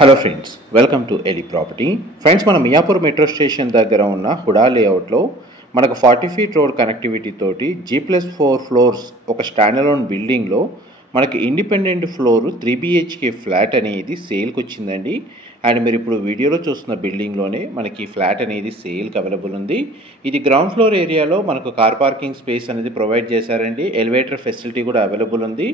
Hello friends, welcome to Eli property. Friends, మన Miyapur metro station దగ్గర ఉన్న హుడా లేఅవుట్లో మనకు 40 ఫీట్ రోడ్ కనెక్టివిటీ తోటి G+4 ఫ్లోర్స్ ఒక స్టాండలోన్ బిల్డింగ్లో మనకి ఇండిపెండెంట్ ఫ్లోర్ 3 BHK ఫ్లాట్ అనేది సేల్కి వచ్చిందండి. అండ్ మీరు ఇప్పుడు వీడియోలో చూస్తున్న బిల్డింగ్లోనే మనకి ఫ్లాట్ అనేది సేల్కి అవైలబుల్ ఉంది. ఇది గ్రౌండ్ ఫ్లోర్ ఏరియాలో మనకు కార్ పార్కింగ్ స్పేస్ అనేది ప్రొవైడ్ చేశారండి. ఎలివేటర్ ఫెసిలిటీ కూడా అవైలబుల్ ఉంది.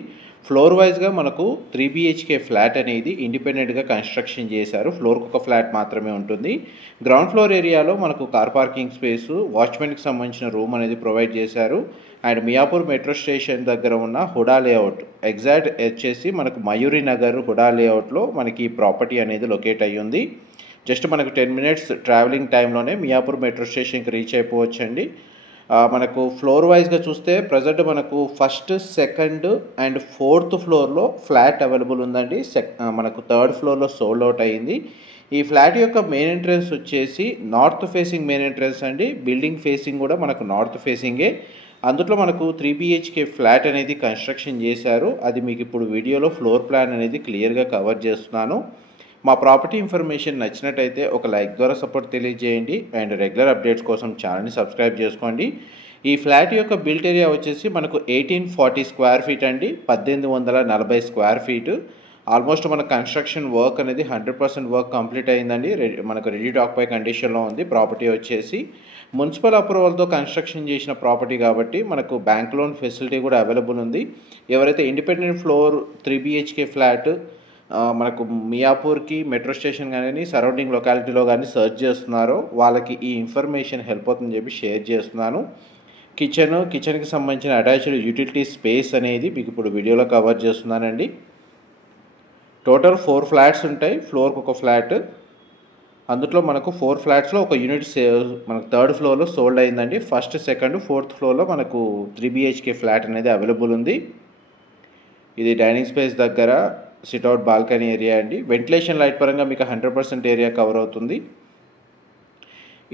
ఫ్లోర్ వైజ్గా మనకు 3 BHK ఫ్లాట్ అనేది ఇండిపెండెంట్గా కన్స్ట్రక్షన్ చేశారు. ఫ్లోర్కి ఒక ఫ్లాట్ మాత్రమే ఉంటుంది. గ్రౌండ్ ఫ్లోర్ ఏరియాలో మనకు కార్ పార్కింగ్ స్పేసు, వాచ్మెన్కి సంబంధించిన రూమ్ అనేది ప్రొవైడ్ చేశారు. అండ్ మియాపూర్ మెట్రో స్టేషన్ దగ్గర ఉన్న హుడా లేఅవుట్ ఎగ్జాక్ట్ వచ్చేసి మనకు మయూరి నగర్ హుడా లేఅవుట్లో మనకి ఈ ప్రాపర్టీ అనేది లొకేట్ అయ్యి ఉంది. జస్ట్ మనకు 10 మినిట్స్ ట్రావెలింగ్ టైంలోనే మియాపూర్ మెట్రో స్టేషన్కి రీచ్ అయిపోవచ్చండి. మనకు ఫ్లోర్ వైజ్గా చూస్తే ప్రజెంట్ మనకు ఫస్ట్, సెకండ్ అండ్ ఫోర్త్ ఫ్లోర్లో ఫ్లాట్ అవైలబుల్ ఉందండి. మనకు థర్డ్ ఫ్లోర్లో సోల్డ్ అవుట్ అయ్యింది. ఈ ఫ్లాట్ యొక్క మెయిన్ ఎంట్రన్స్ వచ్చేసి నార్త్ ఫేసింగ్ మెయిన్ ఎంట్రన్స్ అండి. బిల్డింగ్ ఫేసింగ్ కూడా మనకు నార్త్ ఫేసింగే. అందులో మనకు 3 BHK ఫ్లాట్ అనేది కన్స్ట్రక్షన్ చేశారు. అది మీకు ఇప్పుడు వీడియోలో ఫ్లోర్ ప్లాన్ అనేది క్లియర్గా కవర్ చేస్తున్నాను. మా ప్రాపర్టీ ఇన్ఫర్మేషన్ నచ్చినట్టయితే ఒక లైక్ ద్వారా సపోర్ట్ తెలియజేయండి. అండ్ రెగ్యులర్ అప్డేట్స్ కోసం ఛానల్ని సబ్స్క్రైబ్ చేసుకోండి. ఈ ఫ్లాట్ యొక్క బిల్ట్ ఏరియా వచ్చేసి మనకు 1840 స్క్వేర్ ఫీట్ అండి. 1840 స్క్వేర్ ఫీట్. ఆల్మోస్ట్ మన కన్స్ట్రక్షన్ వర్క్ అనేది 100% వర్క్ కంప్లీట్ అయిందండి. మనకు రెడీ టు ఆక్యుపై కండిషన్లో ఉంది. ప్రాపర్టీ వచ్చేసి మున్సిపల్ అప్రూవల్తో కన్స్ట్రక్షన్ చేసిన ప్రాపర్టీ కాబట్టి మనకు బ్యాంక్ లోన్ ఫెసిలిటీ కూడా అవైలబుల్ ఉంది. ఎవరైతే ఇండిపెండెంట్ ఫ్లోర్ 3 BHK ఫ్లాట్ మనకు మియాపూర్కి మెట్రో స్టేషన్ కానీ సరౌండింగ్ లొకాలిటీలో కానీ సర్చ్ చేస్తున్నారో వాళ్ళకి ఈ ఇన్ఫర్మేషన్ హెల్ప్ అవుతుందని చెప్పి షేర్ చేస్తున్నాను. కిచెన్కి సంబంధించిన అటాచ్డ్ యూటిలిటీ స్పేస్ అనేది మీకు ఇప్పుడు వీడియోలో కవర్ చేస్తున్నానండి. టోటల్ 4 ఫ్లాట్స్ ఉంటాయి. ఫ్లోర్కి ఒక ఫ్లాట్. అందులో మనకు 4 ఫ్లాట్స్లో ఒక యూనిట్ మనకు థర్డ్ ఫ్లోర్లో సోల్డ్ అయిందండి. ఫస్ట్, సెకండ్, ఫోర్త్ ఫ్లోర్లో మనకు 3 BHK ఫ్లాట్ అనేది అవైలబుల్ ఉంది. ఇది డైనింగ్ స్పేస్ దగ్గర సిట్అవుట్ బాల్కనీ ఏరియా అండి. వెంటిలేషన్ లైట్ పరంగా మీకు 100% ఏరియా కవర్ అవుతుంది.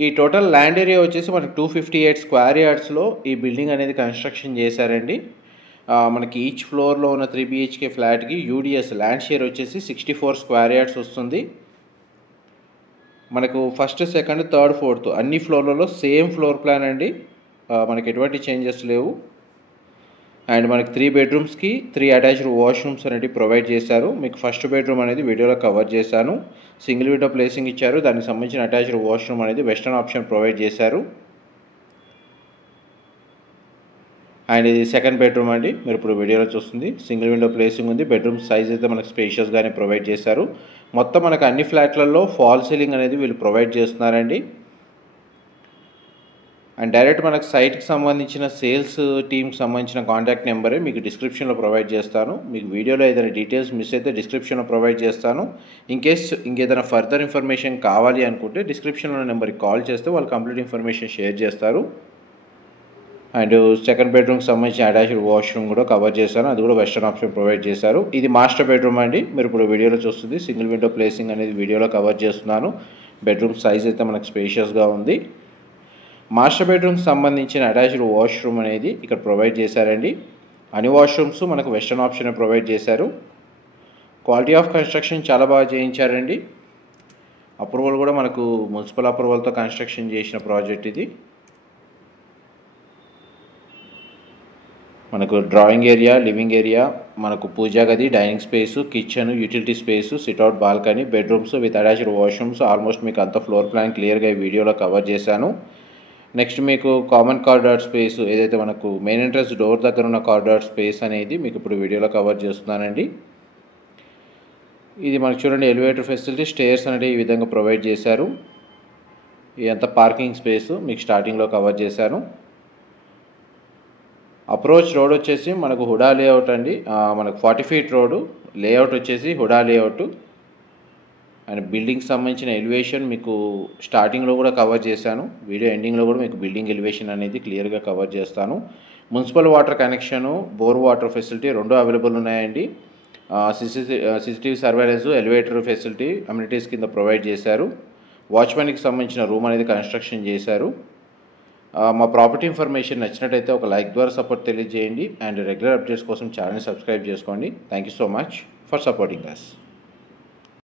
ఈ టోటల్ ల్యాండ్ ఏరియా వచ్చేసి మనకు 258 స్క్వేర్ యార్డ్స్లో ఈ బిల్డింగ్ అనేది కన్స్ట్రక్షన్ చేశారండి. మనకి ఈచ్ ఫ్లోర్లో ఉన్న 3 BHK ఫ్లాట్కి యూడిఎస్ ల్యాండ్ షేర్ వచ్చేసి 64 స్క్వేర్ యార్డ్స్ వస్తుంది. మనకు ఫస్ట్, సెకండ్, థర్డ్, ఫోర్త్ అన్ని ఫ్లోర్లలో సేమ్ ఫ్లోర్ ప్లాన్ అండి. మనకి ఎటువంటి చేంజెస్ లేవు. అండ్ మనకి 3 బెడ్రూమ్స్కి 3 అటాచ్డ్ వాష్రూమ్స్ అనేవి ప్రొవైడ్ చేశారు. మీకు ఫస్ట్ బెడ్రూమ్ అనేది వీడియోలో కవర్ చేశాను. సింగిల్ విండో ప్లేసింగ్ ఇచ్చారు. దానికి సంబంధించిన అటాచ్డ్ వాష్రూమ్ అనేది వెస్టర్న్ ఆప్షన్ ప్రొవైడ్ చేశారు. అండ్ ఇది సెకండ్ బెడ్రూమ్ అండి. మీరు ఇప్పుడు వీడియోలో చూస్తుంది సింగిల్ విండో ప్లేసింగ్ ఉంది. బెడ్రూమ్ సైజ్ అయితే మనకు స్పేషియస్గానే ప్రొవైడ్ చేశారు. మొత్తం మనకు అన్ని ఫ్లాట్లలో ఫాల్ సీలింగ్ అనేది వీళ్ళు ప్రొవైడ్ చేస్తున్నారండి. అండ్ డైరెక్ట్ మనకు సైట్కి సంబంధించిన సేల్స్ టీమ్కి సంబంధించిన కాంటాక్ట్ నెంబరే మీకు డిస్క్రిప్షన్లో ప్రొవైడ్ చేస్తాను. మీకు వీడియోలో ఏదైనా డీటెయిల్స్ మిస్ అయితే డిస్క్రిప్షన్లో ప్రొవైడ్ చేస్తాను. ఇన్కేస్ ఇంకేదైనా ఫర్దర్ ఇన్ఫర్మేషన్ కావాలి అనుకుంటే డిస్క్రిప్షన్లో నెంబర్కి కాల్ చేస్తే వాళ్ళు కంప్లీట్ ఇన్ఫర్మేషన్ షేర్ చేస్తారు. అండ్ సెకండ్ బెడ్రూమ్కి సంబంధించిన అటాచ్డ్ వాష్రూమ్ కూడా కవర్ చేశాను. అది కూడా వెస్టర్న్ ఆప్షన్ ప్రొవైడ్ చేశారు. ఇది మాస్టర్ బెడ్రూమ్ అండి. మీరు ఇప్పుడు వీడియోలో చూస్తుంది సింగిల్ విండో ప్లేసింగ్ అనేది వీడియోలో కవర్ చేస్తున్నాను. బెడ్రూమ్ సైజ్ అయితే మనకు స్పేషియస్గా ఉంది. మాస్టర్ బెడ్రూమ్కి సంబంధించిన అటాచ్డ్ వాష్రూమ్ అనేది ఇక్కడ ప్రొవైడ్ చేశారండి. అన్ని వాష్రూమ్స్ మనకు వెస్టర్న్ ఆప్షన్ ప్రొవైడ్ చేశారు. క్వాలిటీ ఆఫ్ కన్స్ట్రక్షన్ చాలా బాగా చేయించారండి. అప్రూవల్ కూడా మనకు మున్సిపల్ అప్రూవల్తో కన్స్ట్రక్షన్ చేసిన ప్రాజెక్ట్ ఇది. మనకు డ్రాయింగ్ ఏరియా, లివింగ్ ఏరియా, మనకు పూజా గది, dining space, kitchen, utility space, sit-out balcony, bedrooms with attached washrooms almost మీకు అంత ఫ్లోర్ ప్లాన్ క్లియర్గా ఈ వీడియోలో కవర్ చేశాను. నెక్స్ట్ మీకు కామన్ కారిడార్ స్పేస్ ఏదైతే మనకు మెయిన్ ఎంట్రన్స్ డోర్ దగ్గర ఉన్న కారిడార్ స్పేస్ అనేది మీకు ఇప్పుడు వీడియోలో కవర్ చేస్తున్నానండి. ఇది మనకు చూడండి ఎలివేటర్ ఫెసిలిటీ, స్టేర్స్ అనేవి ఈ విధంగా ప్రొవైడ్ చేశారు. ఇదంతా పార్కింగ్ స్పేస్ మీకు స్టార్టింగ్లో కవర్ చేశాను. అప్రోచ్ రోడ్ వచ్చేసి మనకు హుడా లేఅవుట్ అండి. మనకు 40 ఫీట్ రోడ్డు లేఅవుట్ వచ్చేసి హుడా లేఅవుట్. అండ్ బిల్డింగ్కి సంబంధించిన ఎలివేషన్ మీకు స్టార్టింగ్లో కూడా కవర్ చేశాను. వీడియో ఎండింగ్లో కూడా మీకు బిల్డింగ్ ఎలివేషన్ అనేది క్లియర్గా కవర్ చేస్తాను. Municipal water connection, bore water facility రెండు అవైలబుల్ ఉన్నాయండి. CCTV surveillance, elevator facility amenities కింద ప్రొవైడ్ చేశారు. వాచ్మెన్కి సంబంధించిన రూమ్ అనేది కన్స్ట్రక్షన్ చేశారు. మా ప్రాపర్టీ ఇన్ఫర్మేషన్ నచ్చినట్టయితే ఒక లైక్ ద్వారా సపోర్ట్ తెలియజేయండి. అండ్ రెగ్యులర్ అప్డేట్స్ కోసం ఛానల్ని సబ్స్క్రైబ్ చేసుకోండి. Thank you so much for supporting us.